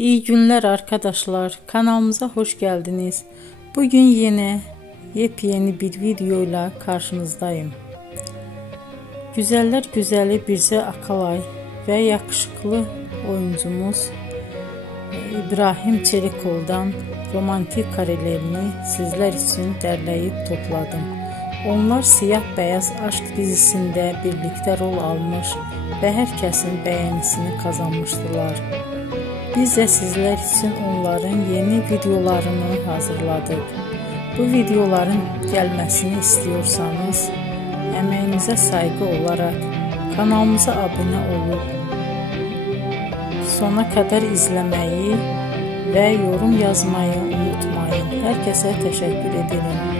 İyi günler arkadaşlar. Kanalımıza hoş geldiniz. Bugün yine yepyeni bir videoyla karşınızdayım. Güzeller güzeli Bircə Akalay ve yakışıklı oyuncumuz İbrahim Çelikov'dan romantik karelerini sizler için derleyip topladım. Onlar Siyah Beyaz Aşk dizisinde birlikte rol almış ve herkesin beğenisini kazanmıştılar. Biz de sizler için onların yeni videolarını hazırladık. Bu videoların gelmesini istiyorsanız emeğinize saygı olarak kanalımıza abone olup sona kadar izlemeyi ve yorum yazmayı unutmayın. Herkese teşekkür ederim.